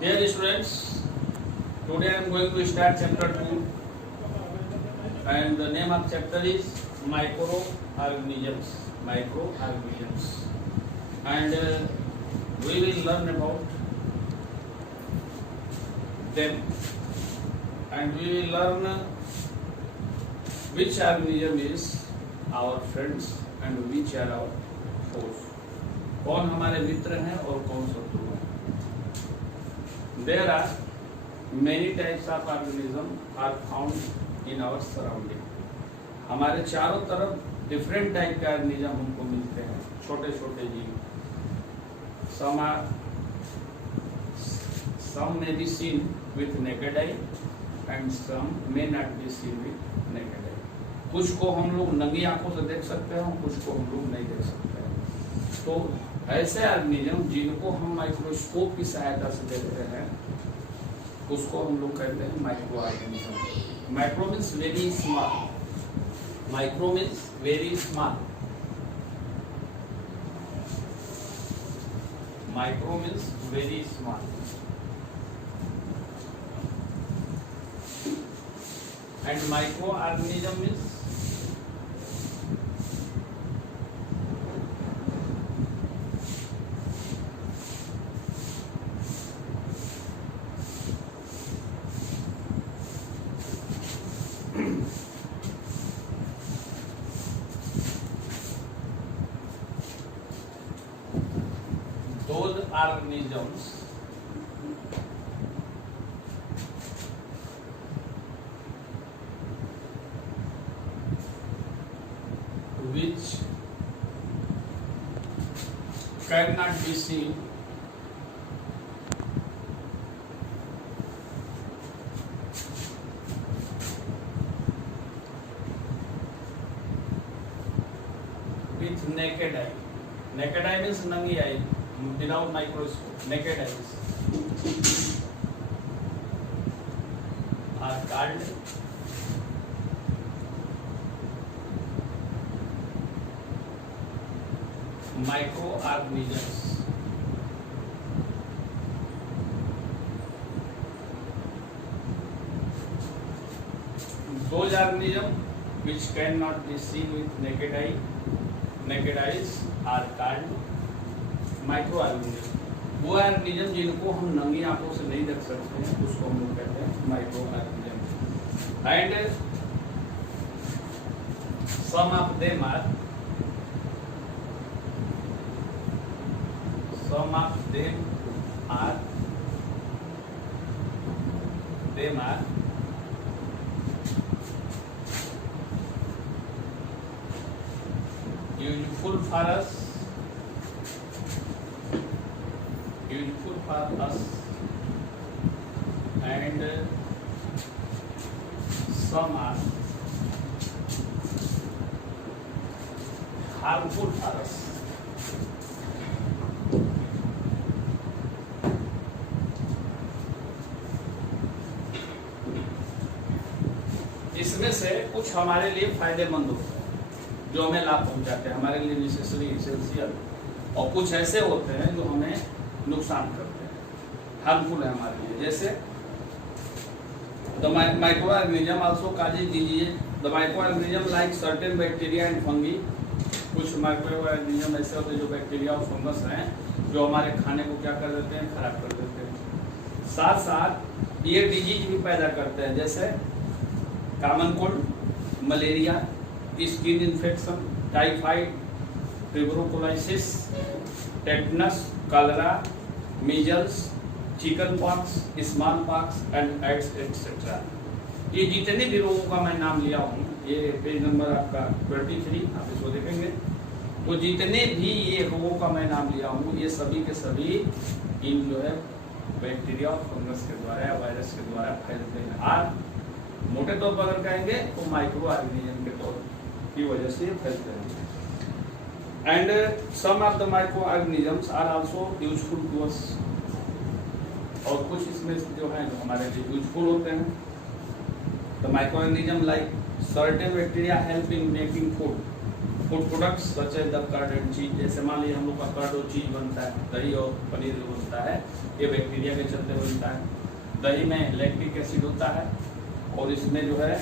Dear students, today I am going to start chapter 2 and the name of chapter is microorganisms. Microorganisms. And we will learn about them and we will learn which organism is our friends and which are our foes. कौन हमारे मित्र हैं और कौन शत्रु हैं. There are many types of organism are found in our surrounding. हमारे चारों तरफ डिफरेंट टाइप के ऑर्गेनिज्म हमको मिलते हैं, छोटे छोटे जीव. Some may be seen with naked eye and some may not be seen with naked eye. कुछ को हम लोग नंगी आंखों से देख सकते हैं, कुछ को हम लोग नहीं देख सकते हैं. तो ऐसे ऑर्गेनिज्म जिनको हम माइक्रोस्कोप की सहायता से देखते हैं उसको हम लोग कहते हैं micro organism. Micro means very small. Micro means very small. Micro means very small. And micro organism means those organisms which cannot be seen with naked eye. Naked eye means nangi eye. Without microscope, naked eyes are called microorganisms. Those organisms which cannot be seen with naked eyes are called micro organism. वो organism जिनको हम नंगी आंखों से नहीं देख सकते हैं उसको हम लोग कहते हैं micro organism. And some of them are useful for us and some are harmful for us. इसमें से कुछ हमारे लिए फायदेमंद होते हैं जो हमें लाभ पहुंचाते हैं, हमारे लिए नेसेसरी एसेंशियल, और कुछ ऐसे होते हैं जो हमें नुकसान करते हैं, हार्मफुल है हमारे लिए. जैसे the micro organism also causes disease. The micro organism like certain bacteria and fungi. कुछ माइक्रो ऑर्गेनिज्म ऐसे होते हैं जो बैक्टीरिया और फंगस हैं जो हमारे खाने को क्या कर देते हैं, खराब कर देते हैं. साथ साथ ये डिजीज भी पैदा करते हैं जैसे common cold, malaria, skin infection, typhoid, tuberculosis, tetanus, cholera, measles, chicken pox, small pox and AIDS etcetera. ये जितने भी रोगों का मैं नाम लिया हूँ, ये पेज नंबर आपका 23 आप इसको देखेंगे. तो जितने भी ये रोगों का मैं नाम लिया हूँ ये सभी के सभी इन जो है बैक्टीरिया और फंगस के द्वारा या वायरस के द्वारा फैलते हैं. और मोटे तौर पर अगर कहेंगे तो माइक्रो ऑर्गेनिज्म के तौर की वजह से फैलते हैं. And some of the microorganisms are also useful to us. और कुछ इसमें जो है जो हमारे लिए यूजफुल होते हैं. The microorganism like certain bacteria help in making food. Food products such as the curd and cheese, जैसे मान लीजिए हम लोग का कर्ड और चीज बनता है, दही और पनीर जो बनता है ये बैक्टीरिया के चलते बनता है। दही में लैक्टिक एसिड होता है और इसमें जो है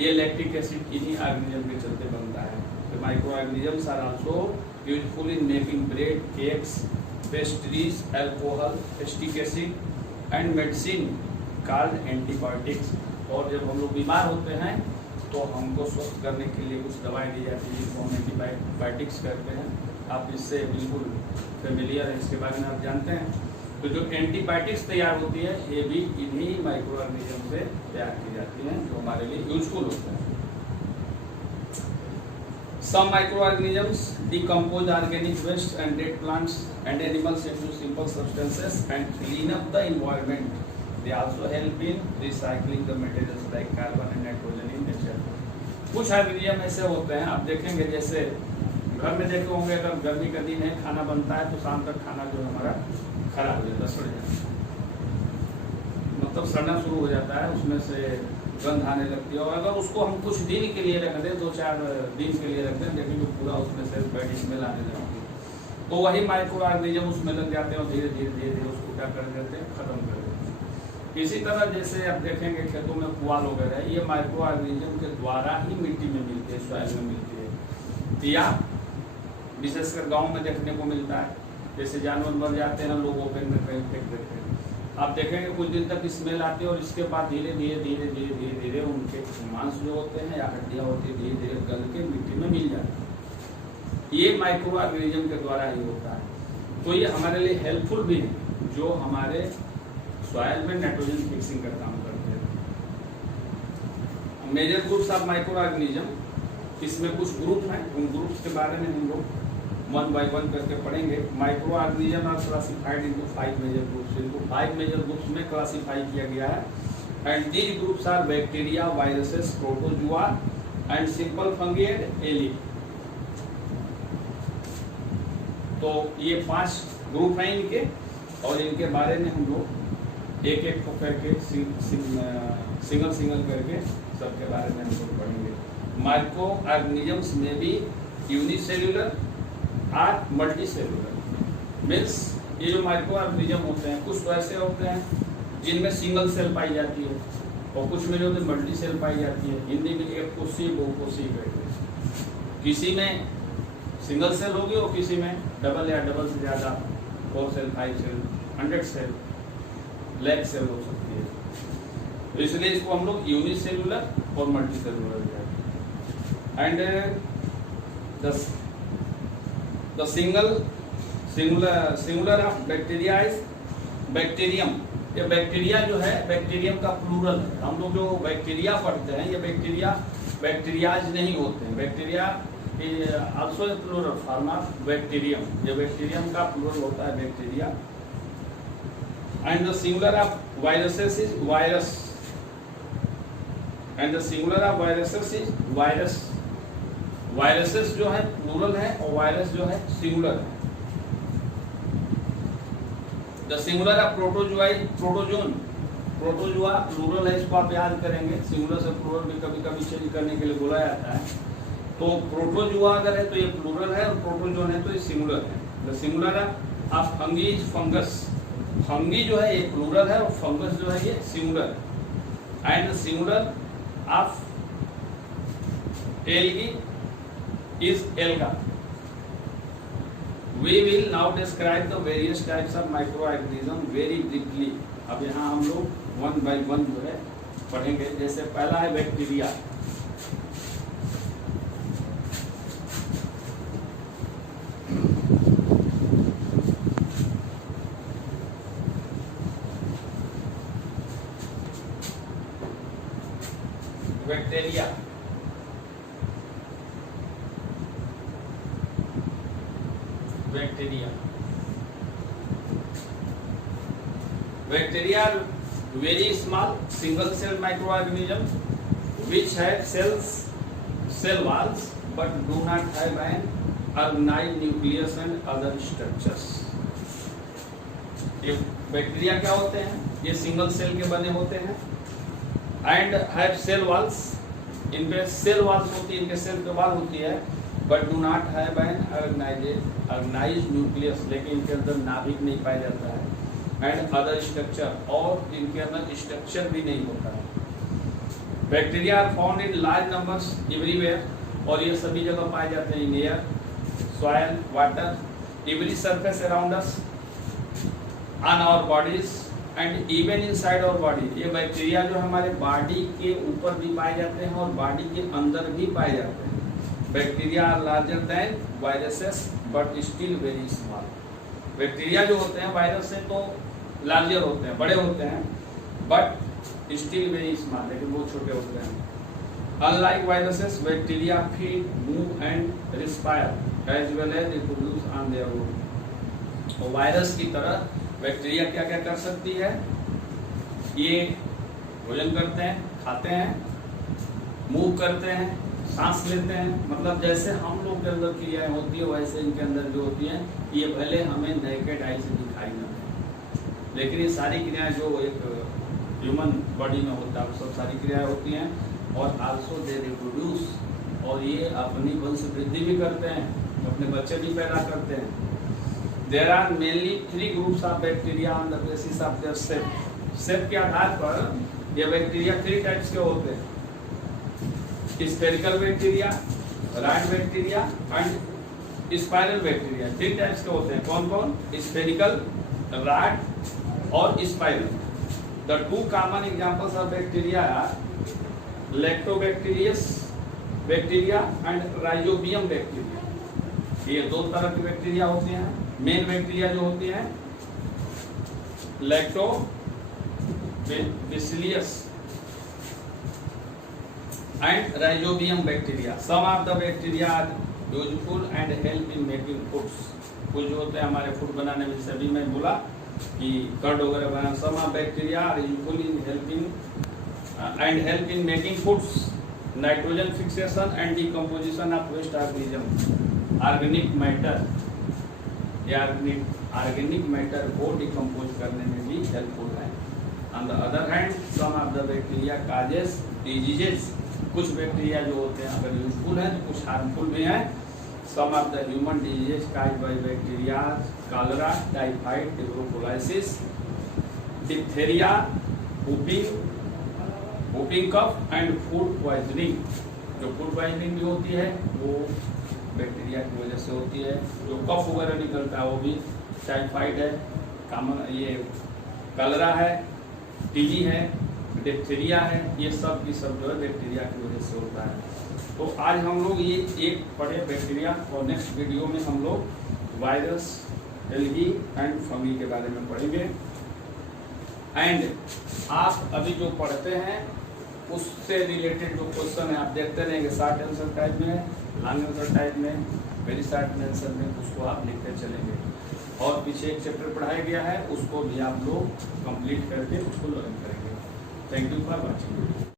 ये लैक्टिक एसिड इन्हीं ऑर्गेनिज्म के चलते बनता है। तो micro organisms are also useful in making bread, cakes, pastries, alcohol, acetic acid and medicine called antibiotics. और जब हम लोग बीमार होते हैं तो हमको स्वस्थ करने के लिए कुछ दवाएं दी जाती है जिनको हम एंटीबायोटिक्स कहते हैं। आप इससे बिल्कुल फेमिलियर हैं, इसके बारे में आप जानते हैं। तो जो एंटीबायोटिक्स तैयार होती है ये भी इन्हीं माइक्रो ऑर्गेनिज्म से तैयार की जाती हैं जो हमारे लिए यूजफुल होते हैं। Some microorganisms decompose organic waste and dead plants and animals into simple substances and clean up the environment. They also help in recycling the materials like carbon and nitrogen in nature. कुछ organism ऐसे होते हैं, आप देखेंगे जैसे घर में देखे होंगे, अगर गर्मी का दिन है खाना बनता है तो शाम तक खाना जो हमारा खराब हो जाता है, सड़ जाता है, मतलब सड़ना शुरू हो जाता है, उसमें से गंध आने लगती है। और अगर उसको हम कुछ दिन के लिए रख दें, 2-4 दिन के लिए रख दें, देखेंगे पूरा उसमें से बैड स्मेल आने लगती है। तो वही माइक्रो ऑर्गेनिज्म उसमें लग जाते हैं और धीरे धीरे उसको क्या कर देते हैं, खत्म कर देते हैं। इसी तरह जैसे आप देखेंगे खेतों में पुआल वगैरह, ये माइक्रो ऑर्गेनिज्म के द्वारा ही मिट्टी में मिलती है, सॉइल में मिलती है। या विशेषकर गाँव में देखने को मिलता है, जैसे जानवर मर जाते हैं, लोग ओपन में कहीं फेंक देते हैं, आप देखेंगे कुछ दिन तक स्मेल आती है और इसके बाद धीरे धीरे उनके मांस जो होते हैं या हड्डियां होती है धीरे धीरे गल के मिट्टी में मिल जाती है। ये माइक्रो ऑर्गेनिज्म के द्वारा ही होता है। तो ये हमारे लिए हेल्पफुल भी है जो हमारे सॉइल में नाइट्रोजन फिक्सिंग का काम करते हैं। Major groups of micro organism, इसमें कुछ ग्रुप हैं, उन ग्रुप्स के बारे में हम लोग 1 by 1 करके पढ़ेंगे। Micro organism are classified into 5 major groups. इनको 5 मेजर ग्रुप्स में क्लासिफाई किया गया है and these groups are bacteria, viruses, protozoa and simple fungi and algae. तो ये 5 ग्रुप हैं इनके, और इनके बारे में हम लोग एक एक को करके सिंगल करके सबके बारे में हम लोग पढ़ेंगे। माइक्रो ऑर्गेनिजम्स में भी unicellular or multi cellular. Means ये जो माइक्रो ऑर्गेनिज्म होते हैं कुछ तो ऐसे होते हैं जिनमें सिंगल सेल पाई जाती है और कुछ में जो मल्टी सेल पाई जाती है। हिंदी में एक कोशी बहुकोशी कहते हैं। किसी में सिंगल सेल होगी और किसी में डबल या डबल से ज़्यादा 4 cell, 5 cell, 100 cell, lakh cell हो सकती है। तो इसलिए इसको हम लोग यूनिसेलुलर और मल्टी सेलुलर कहते हैं। And The singular of bacteria is bacterium। ये बैक्टीरिया जो है, बैक्टीरियम का प्लूरल है। हम लोग जो बैक्टीरिया पढ़ते हैं ये बैक्टीरियाज नहीं होते हैं। Bacteria also plural form of bacterium. ये बैक्टीरियम का प्लूरल होता है bacteria. And the singular of viruses is virus and the singular of viruses is virus. Viruses जो है प्लूरल है और वायरस जो है सिंगुलर है। The singular of protozoan. Protozoa plural है, इसको आप याद करेंगे। सिंगुलर से प्लूरल भी कभी कभी चेंज करने के लिए बोला जाता है। तो प्रोटोजुआ अगर है तो ये प्लूरल है और प्रोटोजोन है तो ये सिंगुलर है। The singular of fungi is fungus. Fungi जो है ये प्लूरल है और फंगस जो है ये सिंगुलर है। And the singular of algae is alga। We will now describe the various types of microorganism very briefly। अब यहाँ हम लोग 1 by 1 जो है पढ़ेंगे। जैसे पहला है bacteria. Bacteria Bacteria are very small single cell microorganisms which have cell walls but do not have an organized nucleus and other structures। ये बैक्टीरिया क्या होते हैं? ये सिंगल सेल के बने होते हैं एंड हैव सेल वॉल्स। इनपे सेल वॉल्स होती है, इनके सेल पे वॉल होती है but do not have an organized nucleus, लेकिन इनके अंदर नाभिक नहीं पाया जाता है, एंड अदर स्ट्रक्चर, और इनके अंदर स्ट्रक्चर भी नहीं होता है। Bacteria are found in large numbers everywhere, और ये सभी जगह पाए जाते हैं in air, soil, water, every surface around us, on our bodies and even inside our body. ये बैक्टीरिया जो हमारे बॉडी के ऊपर भी पाए जाते हैं और बॉडी के अंदर भी पाए जाते हैं। Bacteria are larger than viruses but still very small. Bacteria जो होते हैं वायरस से तो लार्जर होते हैं, बड़े होते हैं, बट स्टिल वेरी स्मॉल, लेकिन वो छोटे होते हैं। Unlike viruses, bacteria feed, move and respire as well as reproduce on their own. और वायरस की तरह बैक्टीरिया क्या क्या कर सकती है? ये भोजन करते हैं, खाते हैं, मूव करते हैं, सांस लेते हैं, मतलब जैसे हम लोग के अंदर क्रियाएं होती है वैसे इनके अंदर जो होती हैं, ये भले हमें नेकेड आई से दिखाई न दे, लेकिन ये सारी क्रियाएं जो एक ह्यूमन बॉडी में होता है सब सारी क्रियाएं होती हैं। और आल्सो दे रिप्रोड्यूस, और ये अपनी वंश वृद्धि भी करते हैं, अपने बच्चे भी पैदा करते हैं। There are mainly 3 groups of bacteria on the basis of their shape. Shape के आधार पर ये बैक्टीरिया 3 टाइप्स के होते हैं, spherical bacteria, rod bacteria and spiral bacteria. 3 types के होते हैं। कौन कौन? स्फेरिकल, रॉड और spiral. The 2 common examples of bacteria are lactobacillus bacteria and rhizobium bacteria. ये 2 तरह की बैक्टीरिया होती हैं। मेन बैक्टीरिया जो होती हैं lactobacillus and rhizobium bacteria. Some of the bacteria are useful and help in making foods. कुछ जो होते हैं हमारे फूड बनाने में, जैसे अभी मैं बोला कि कर्ड वगैरह बनाना। Some of bacteria are useful in helping and help in making foods, nitrogen fixation and decomposition of waste organism, organic matter, ये organic matter को डिकम्पोज करने में भी हेल्पफुल है। On the other hand, some of the bacteria causes diseases, कुछ bacteria जो होते हैं अगर यूजफुल हैं तो कुछ हार्मफुल भी हैं। Some of the human diseases caused by bacteria, cholera, typhoid, tuberculosis, diphtheria, whooping cough and food poisoning. जो फूड पॉइजनिंग भी होती है वो बैक्टीरिया की वजह से होती है। जो कफ वगैरह निकलता है वो भी टाइफाइड है, कॉमन ये कलरा है, टीबी है, डिप्थीरिया है, ये सब की सब जो है बैक्टीरिया की वजह से होता है। तो आज हम लोग ये एक पढ़े बैक्टीरिया, और नेक्स्ट वीडियो में हम लोग वायरस, एल्गी एंड फंगी के बारे में पढ़ेंगे। एंड आप अभी जो पढ़ते हैं उससे रिलेटेड जो क्वेश्चन है आप देखते रहेंगे, शॉर्ट आंसर टाइप में, लॉन्ग आंसर टाइप में, वेरी शॉर्ट आंसर में, उसको आप लिखते चलेंगे। और पीछे एक चैप्टर पढ़ाया गया है उसको भी आप लोग कंप्लीट करके उसको लर्न करेंगे। Thank you for watching.